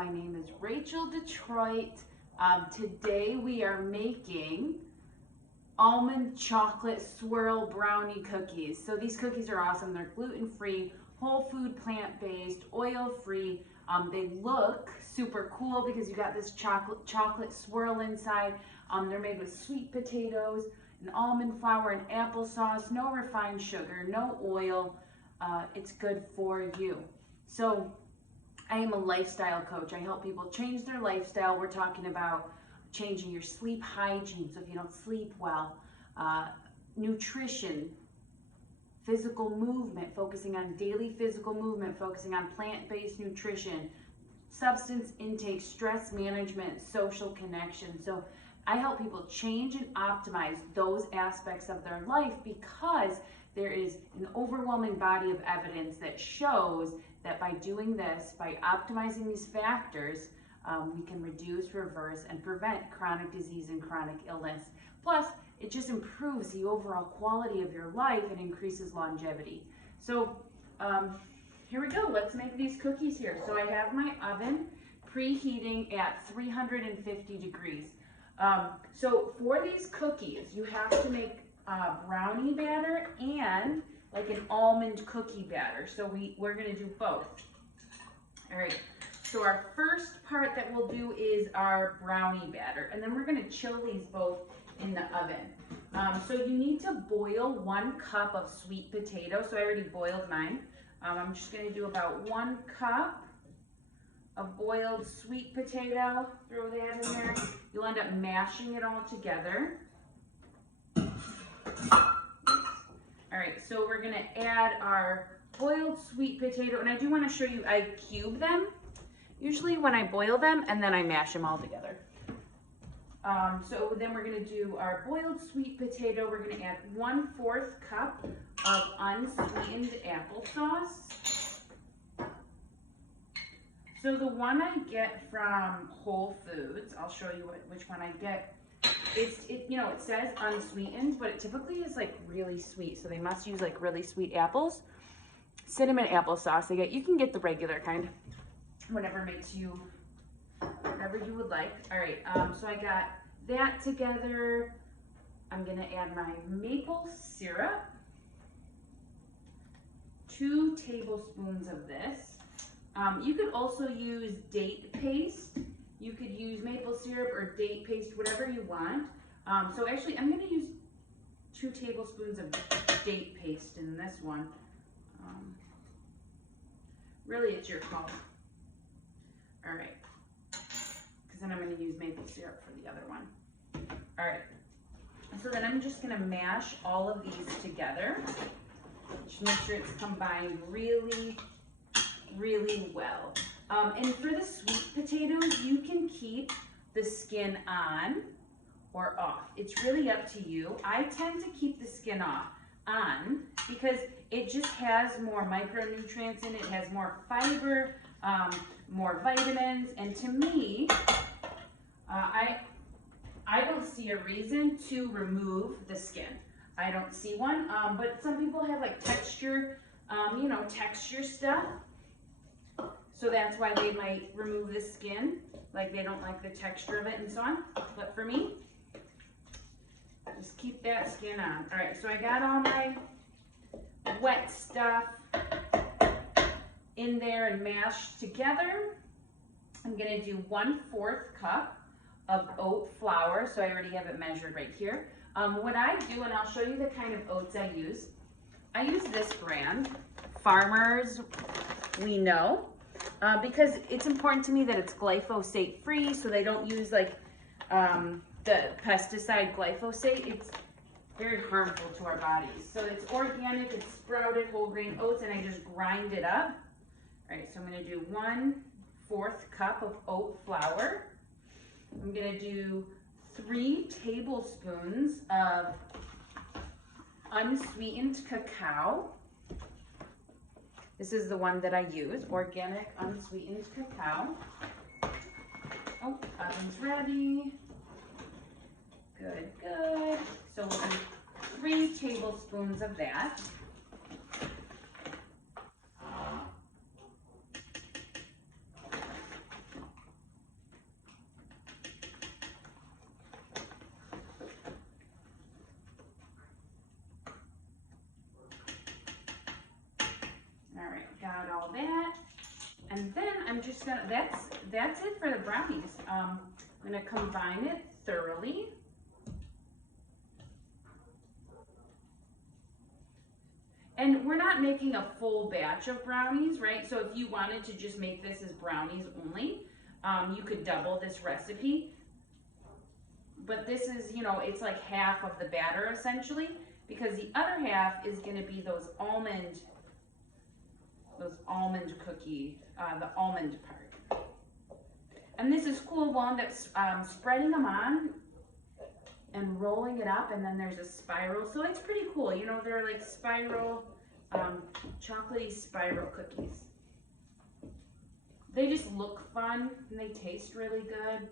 my name is Rachel Detroit. Today we are making almond chocolate swirl brownie cookies. So these cookies are awesome. They're gluten-free, whole food, plant-based, oil-free. They look super cool because you got this chocolate swirl inside. They're made with sweet potatoes and almond flour and applesauce, no refined sugar, no oil. It's good for you. So I am a lifestyle coach. I help people change their lifestyle. We're talking about changing your sleep hygiene, so if you don't sleep well, nutrition, physical movement, focusing on daily physical movement, focusing on plant-based nutrition, substance intake, stress management, social connection. So I help people change and optimize those aspects of their life because there is an overwhelming body of evidence that shows that by doing this, by optimizing these factors, we can reduce, reverse, and prevent chronic disease and chronic illness. Plus, it just improves the overall quality of your life and increases longevity. So here we go. Let's make these cookies here. So I have my oven preheating at 350 degrees. So for these cookies, you have to make brownie batter and like an almond cookie batter. So we're gonna do both. All right, so our first part that we'll do is our brownie batter, and then we're gonna chill these both in the oven. So you need to boil 1 cup of sweet potato. So I already boiled mine. I'm just gonna do about 1 cup of boiled sweet potato. Throw that in there. You'll end up mashing it all together. All right, so we're gonna add our boiled sweet potato, and I do wanna show you, I cube them, usually when I boil them, and then I mash them all together. So then we're gonna do our boiled sweet potato. We're gonna add 1/4 cup of unsweetened applesauce. So the one I get from Whole Foods, I'll show you which one I get. It says unsweetened, but it typically is like really sweet. So they must use like really sweet apples. Cinnamon applesauce. You can get the regular kind, whatever you would like. All right, so I got that together. I'm gonna add my maple syrup, 2 tablespoons of this. You could also use date paste. You could use maple syrup or date paste, whatever you want. So actually, I'm going to use 2 tablespoons of date paste in this one. Really, it's your call. All right. Because then I'm going to use maple syrup for the other one. All right. So then I'm just going to mash all of these together. Just make sure it's combined really, really well. And for the sweet potatoes, you can keep the skin on or off. It's really up to you. I tend to keep the skin on because it just has more micronutrients in it. It has more fiber, more vitamins, and to me, I don't see a reason to remove the skin. I don't see one, but some people have like texture, texture stuff. So that's why they might remove the skin, like they don't like the texture of it and so on. But for me, just keep that skin on. All right, so I got all my wet stuff in there and mashed together. I'm gonna do 1/4 cup of oat flour. So I already have it measured right here. What I do, and I'll show you the kind of oats I use this brand, Farmers We Know. Because it's important to me that it's glyphosate free, so they don't use like the pesticide glyphosate. It's very harmful to our bodies. So it's organic, it's sprouted whole grain oats, and I just grind it up. All right, so I'm gonna do 1/4 cup of oat flour. I'm gonna do 3 tablespoons of unsweetened cacao. This is the one that I use, organic unsweetened cacao. Oh, oven's ready. Good, good. So we'll do 3 tablespoons of that. I'm just gonna, that's it for the brownies. I'm gonna combine it thoroughly. And we're not making a full batch of brownies, right? So if you wanted to just make this as brownies only, you could double this recipe. But this is, you know, it's like half of the batter essentially, because the other half is gonna be those almond cookie, the almond part. And this is cool, we'll end up spreading them on and rolling it up, and then there's a spiral, so it's pretty cool. You know, they're like spiral, chocolatey spiral cookies. They just look fun and they taste really good.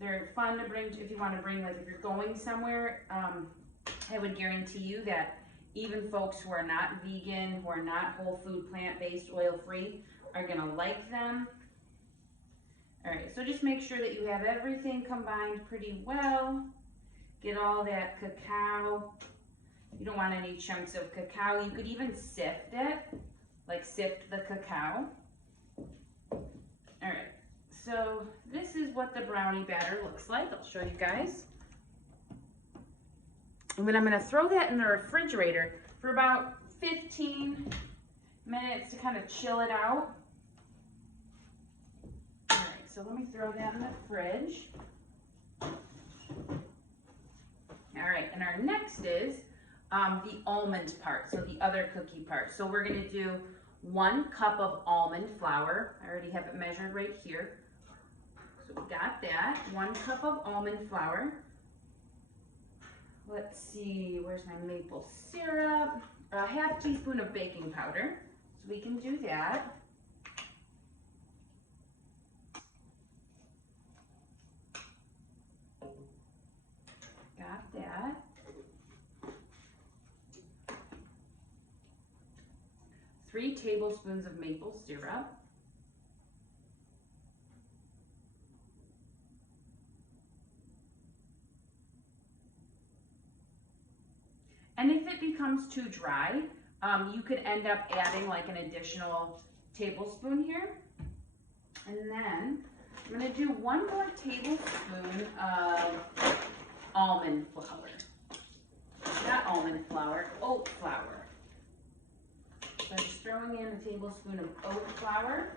They're fun to bring if you want to bring, like if you're going somewhere. I would guarantee you that even folks who are not vegan, who are not whole food, plant-based, oil-free, are gonna like them. All right, so just make sure that you have everything combined pretty well. Get all that cacao. You don't want any chunks of cacao. You could even sift it, like sift the cacao. All right, so this is what the brownie batter looks like. I'll show you guys. And then I'm gonna throw that in the refrigerator for about 15 minutes to kind of chill it out. All right, so let me throw that in the fridge. All right, and our next is the almond part, so the other cookie part. So we're gonna do 1 cup of almond flour. I already have it measured right here. So we got that, 1 cup of almond flour. Let's see, where's my maple syrup? A half teaspoon of baking powder, so we can do that. Got that. 3 tablespoons of maple syrup. And if it becomes too dry, you could end up adding like an additional tablespoon here. And then I'm gonna do 1 more tablespoon of almond flour. Not almond flour, oat flour. So I'm just throwing in a tablespoon of oat flour.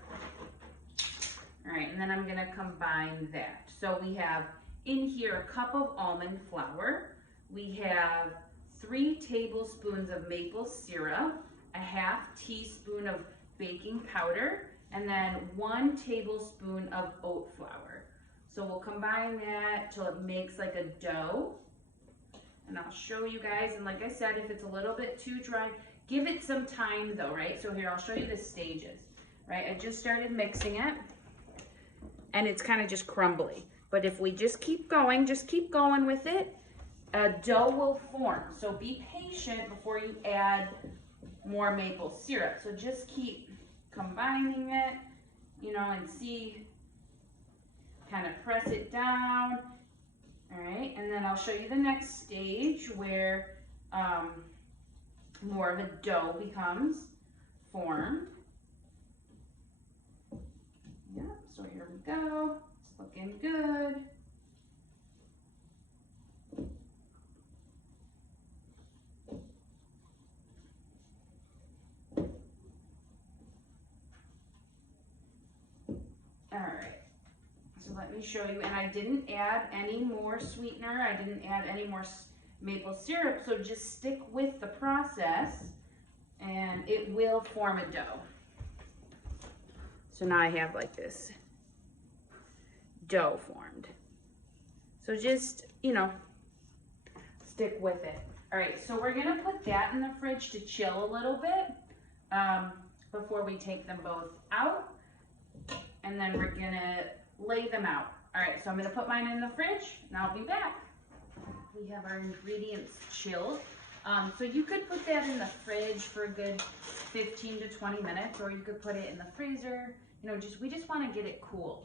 All right, and then I'm gonna combine that. So we have in here a cup of almond flour. We have 3 tablespoons of maple syrup, a half teaspoon of baking powder, and then 1 tablespoon of oat flour. So we'll combine that till it makes like a dough. And I'll show you guys, and like I said, if it's a little bit too dry, give it some time though, right? So here, I'll show you the stages, right? I just started mixing it, and it's kind of just crumbly. But if we just keep going with it, a dough will form. So be patient before you add more maple syrup. So just keep combining it, you know, and see, kind of press it down. All right, and then I'll show you the next stage where more of a dough becomes formed. Yeah, so here we go. It's looking good. All right, so let me show you, and I didn't add any more sweetener, I didn't add any more maple syrup, so just stick with the process and it will form a dough. So now I have like this dough formed. So just, you know, stick with it. All right, so we're gonna put that in the fridge to chill a little bit before we take them both out. And then we're gonna lay them out. All right, so I'm gonna put mine in the fridge and I'll be back. We have our ingredients chilled. So you could put that in the fridge for a good 15 to 20 minutes, or you could put it in the freezer. You know, we just wanna get it cool.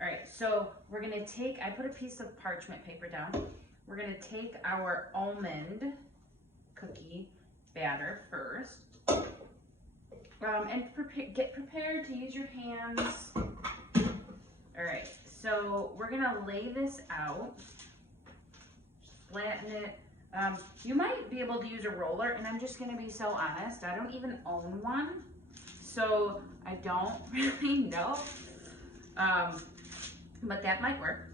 All right, so we're gonna take, I put a piece of parchment paper down. We're gonna take our almond cookie batter first. And get prepared to use your hands. All right, so we're gonna lay this out, flatten it. You might be able to use a roller, and I'm just gonna be so honest, I don't even own one, so I don't really know, but that might work.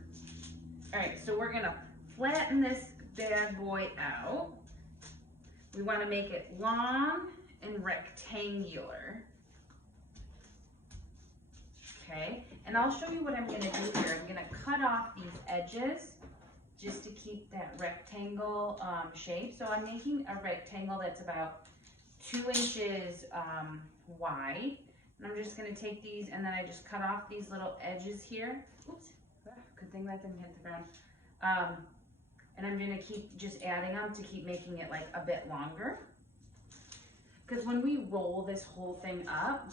All right, so we're gonna flatten this bad boy out. We wanna make it long and rectangular. Okay, and I'll show you what I'm gonna do here. I'm gonna cut off these edges just to keep that rectangle shape. So I'm making a rectangle that's about 2 inches wide. And I'm just gonna take these and then I just cut off these little edges here. Oops, good thing that didn't hit the ground. And I'm gonna keep just adding them to keep making it like a bit longer. Because when we roll this whole thing up,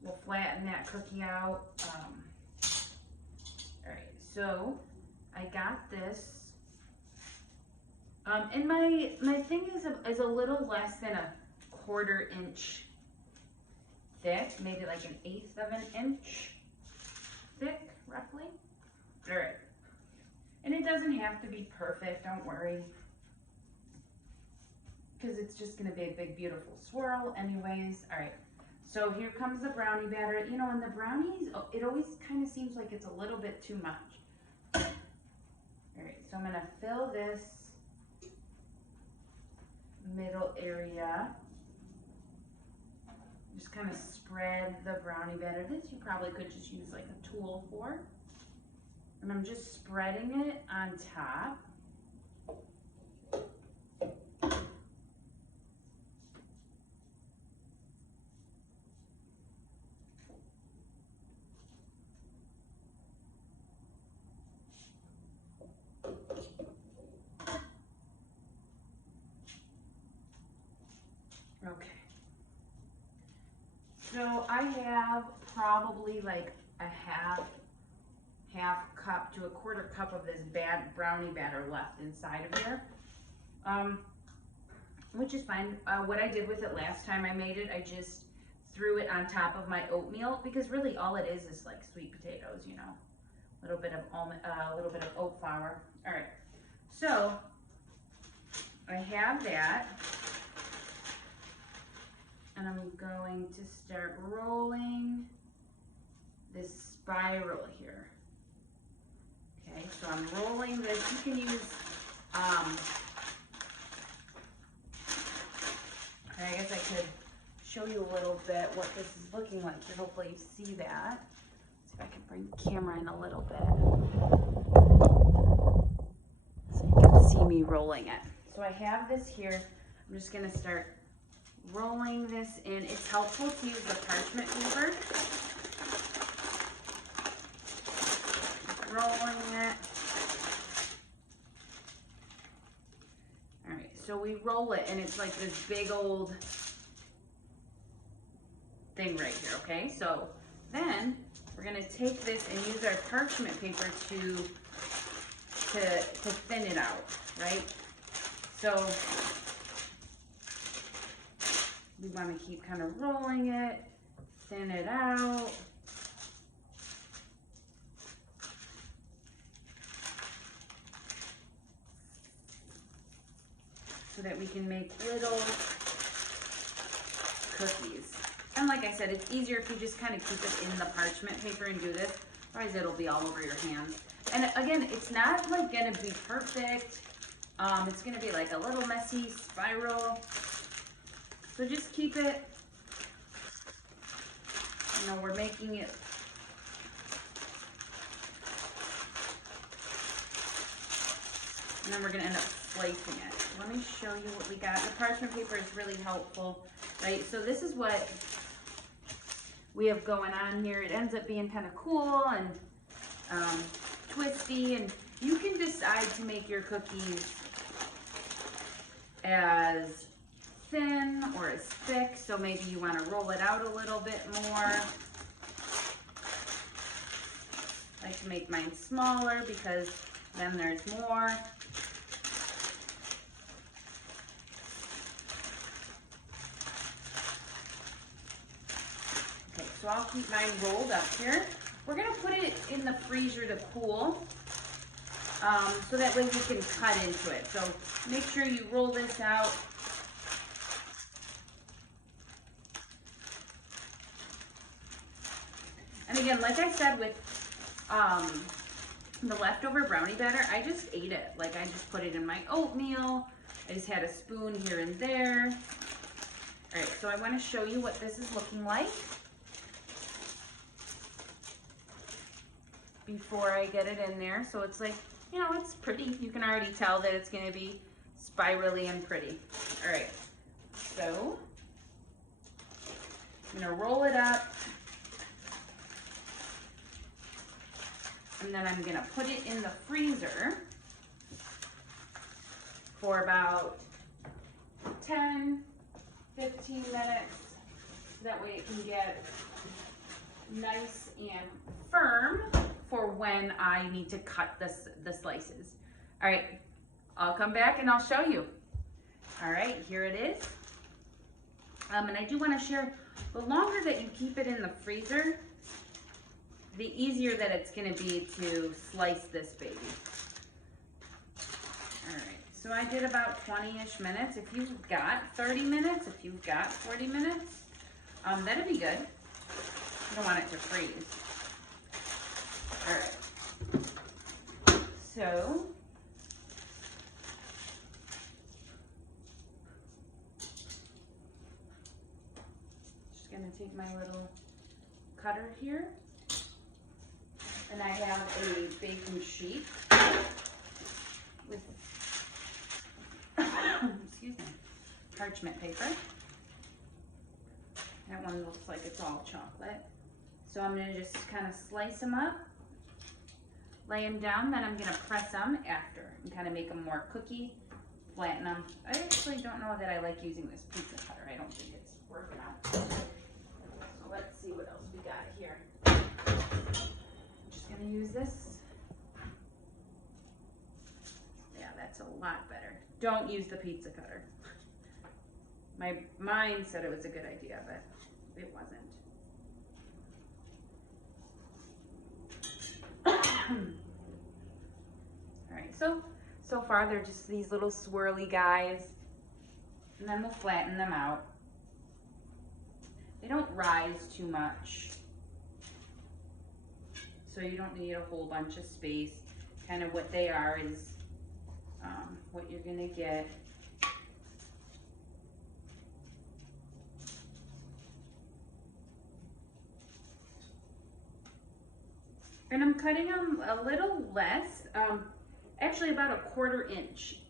we'll flatten that cookie out. All right, so I got this. And my thing is a little less than a 1/4 inch thick, maybe like 1/8 of an inch thick, roughly. All right, and it doesn't have to be perfect, don't worry, because it's just gonna be a big, beautiful swirl anyways. All right, so here comes the brownie batter. You know, in the brownies, it always kind of seems like it's a little bit too much. All right, so I'm gonna fill this middle area. Just kind of spread the brownie batter. This you probably could just use like a tool for. And I'm just spreading it on top. Okay. So I have probably like a half cup to a 1/4 cup of this bad brownie batter left inside of here, which is fine. What I did with it last time I made it, I just threw it on top of my oatmeal, because really all it is like sweet potatoes, you know, a little bit of oat flour. All right, so I have that, and I'm going to start rolling this spiral here. Okay, so I'm rolling this. You can use, I guess I could show you a little bit what this is looking like here. Hopefully you see that. Let's see if I can bring the camera in a little bit so you can see me rolling it. So I have this here. I'm just gonna start rolling this in. It's helpful to use the parchment paper. Rolling it. All right, so we roll it and it's like this big old thing right here, okay? So then we're gonna take this and use our parchment paper to thin it out, right? So we wanna keep kind of rolling it, thin it out. So that we can make little cookies. And like I said, it's easier if you just kind of keep it in the parchment paper and do this, otherwise it'll be all over your hands. And again, it's not like gonna be perfect. It's gonna be like a little messy spiral. So just keep it, you know, we're making it and then we're gonna end up slicing it. Let me show you what we got. The parchment paper is really helpful, right? So this is what we have going on here. It ends up being kind of cool and twisty, and you can decide to make your cookies as thin or as thick. So maybe you want to roll it out a little bit more. I like to make mine smaller because then there's more. I'll keep mine rolled up here. We're gonna put it in the freezer to cool, so that way we can cut into it. So make sure you roll this out. And again, like I said with the leftover brownie batter, I just ate it. Like I just put it in my oatmeal. I just had a spoon here and there. All right, so I want to show you what this is looking like before I get it in there. So it's like, you know, it's pretty. You can already tell that it's going to be spirally and pretty. All right, so I'm going to roll it up. And then I'm gonna put it in the freezer for about 10, 15 minutes. That way it can get nice and firm for when I need to cut the slices. All right, I'll come back and I'll show you. All right, here it is. And I do wanna share, the longer that you keep it in the freezer, the easier that it's gonna be to slice this baby. All right, so I did about 20-ish minutes. If you've got 30 minutes, if you've got 40 minutes, that'd be good. You don't want it to freeze. All right, so just gonna take my little cutter here. And I have a baking sheet with, excuse me, parchment paper. That one looks like it's all chocolate. So I'm gonna just kind of slice them up, lay them down, then I'm gonna press them after and kind of make them more cookie, flatten them. I actually don't know that I like using this pizza cutter. I don't think it's working out. So let's see what else we got here. Gonna use this. Yeah, that's a lot better. Don't use the pizza cutter. My mind said it was a good idea, but it wasn't. All right, so far they're just these little swirly guys, and then we'll flatten them out. They don't rise too much, so you don't need a whole bunch of space. Kind of what they are is what you're gonna get. And I'm cutting them a little less, actually about a 1/4 inch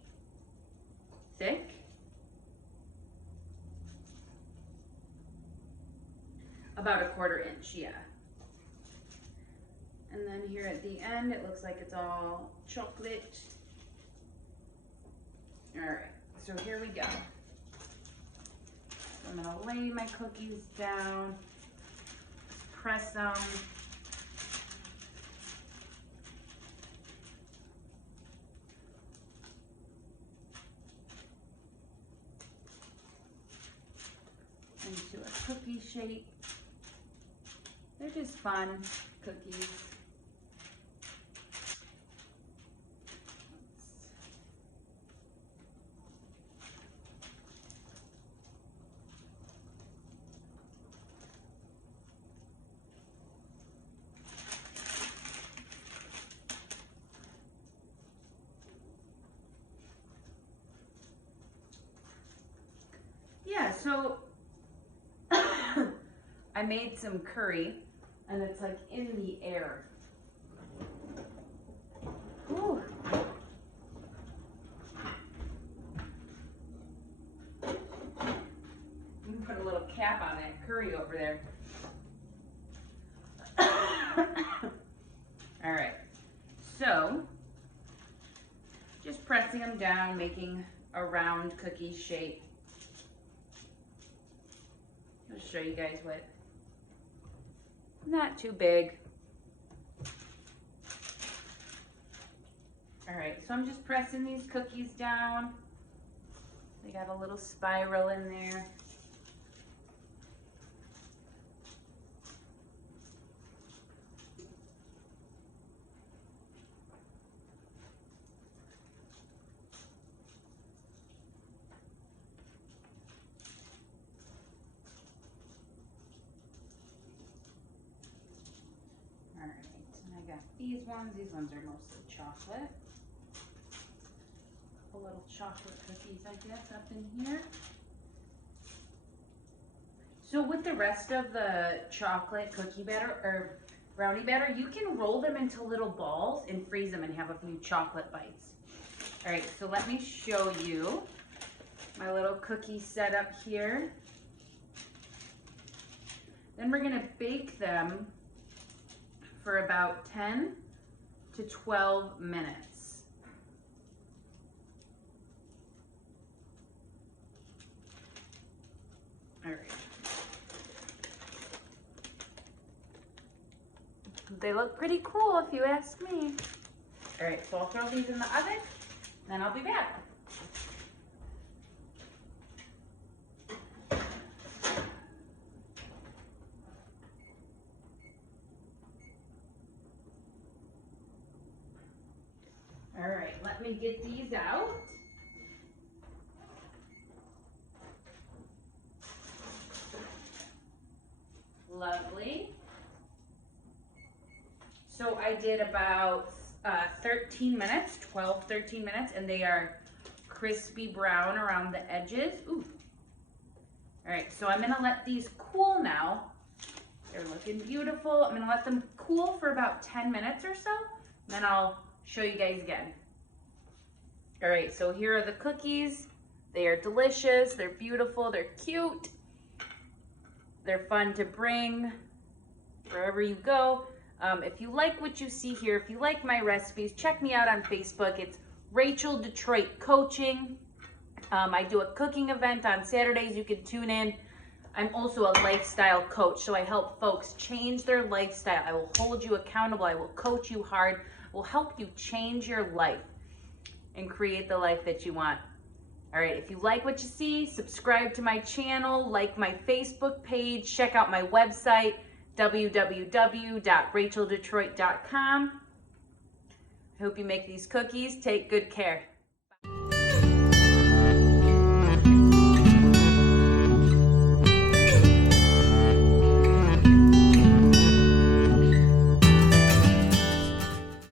thick. About a 1/4 inch, yeah. And then here at the end, it looks like it's all chocolate. All right, so here we go. So I'm gonna lay my cookies down, press them. Into a cookie shape. They're just fun cookies. Yeah, so I made some curry, and it's like in the air. Ooh. You can put a little cap on that curry over there. All right, so just pressing them down, making a round cookie shape. I'll show you guys what, not too big. All right, so I'm just pressing these cookies down. They got a little spiral in there. got these ones. These ones are mostly chocolate. A little chocolate cookies, I guess, up in here. So with the rest of the chocolate cookie batter or brownie batter, you can roll them into little balls and freeze them and have a few chocolate bites. All right, so let me show you my little cookie setup here. Then we're gonna bake them for about 10 to 12 minutes. All right. They look pretty cool if you ask me. All right, so I'll throw these in the oven, then I'll be back. All right, let me get these out. Lovely. So I did about 13 minutes, 12, 13 minutes, and they are crispy brown around the edges. Ooh. All right, so I'm gonna let these cool now. They're looking beautiful. I'm gonna let them cool for about 10 minutes or so, then I'll show you guys again. All right, so here are the cookies. They are delicious, they're beautiful, they're cute. They're fun to bring wherever you go. If you like what you see here, if you like my recipes, check me out on Facebook. It's Rachel Detroit Coaching. I do a cooking event on Saturdays. You can tune in. I'm also a lifestyle coach, so I help folks change their lifestyle. I will hold you accountable. I will coach you hard. I will help you change your life and create the life that you want. All right, if you like what you see, subscribe to my channel, like my Facebook page, check out my website, www.racheldetroit.com. I hope you make these cookies. Take good care.